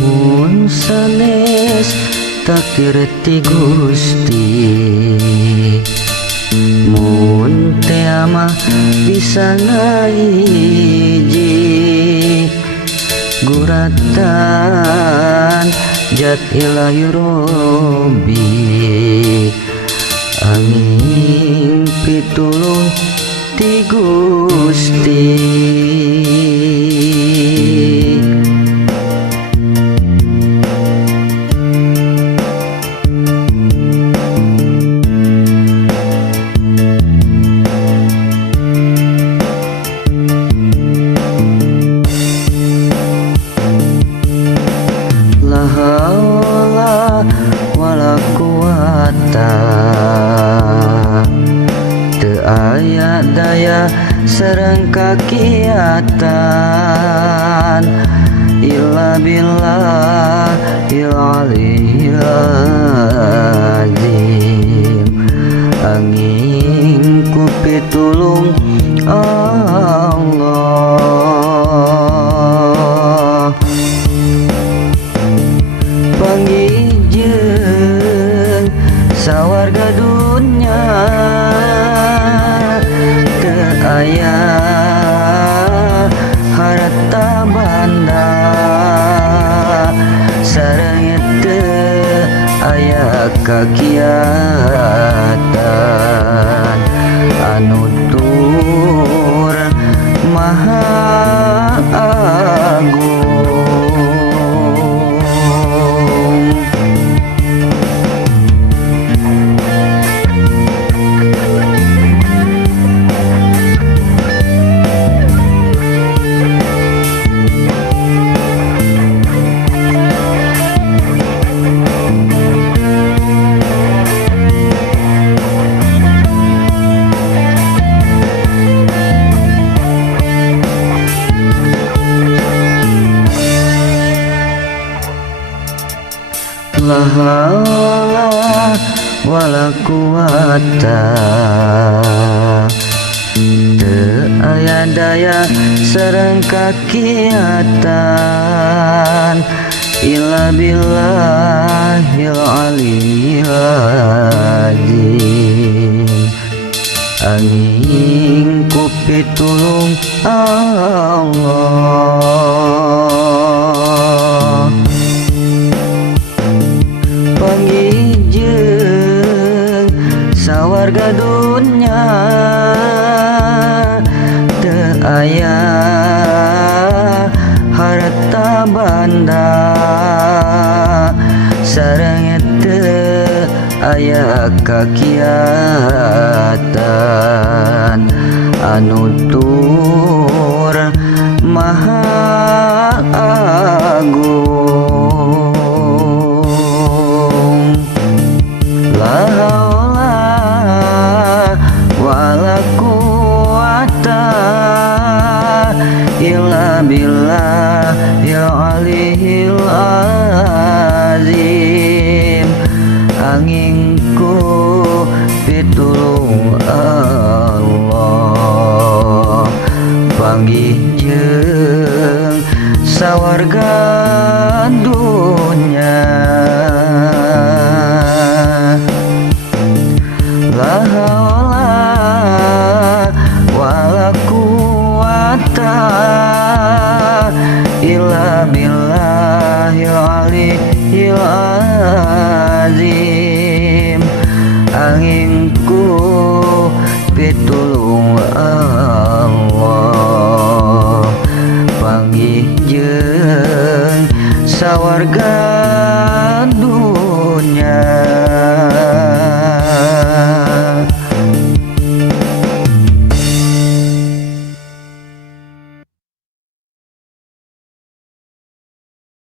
Mun sanes takdir ti Gusti, mun teu ama bisa ngahiji guratan jat ilahi Robbi, angin pitulung ti Gusti. La haula wala quwata, teu aya daya sareng kakiatan illa billahil aliyyil azim, angin ku pitulung Allah. Panggijieun sawarga dunya teu aya harta banda, sareng teu aya kakiatan anu tur maha agung. La haula wala quwata, teu aya daya sareng kakiatan illa billahil aliyyil azim, angin ku pitulung Allah. Panggijieun sawarga dunya teu aya harta banda, sareng teu aya kakiatan anu tur maha agung. La haula wala quwata illa billahil aliyyil azim, angin ku pitulung Allah. Panggijieun sawarga dunya, la haula wala quwata illa billahil aliyyil azim, angin ku pitulung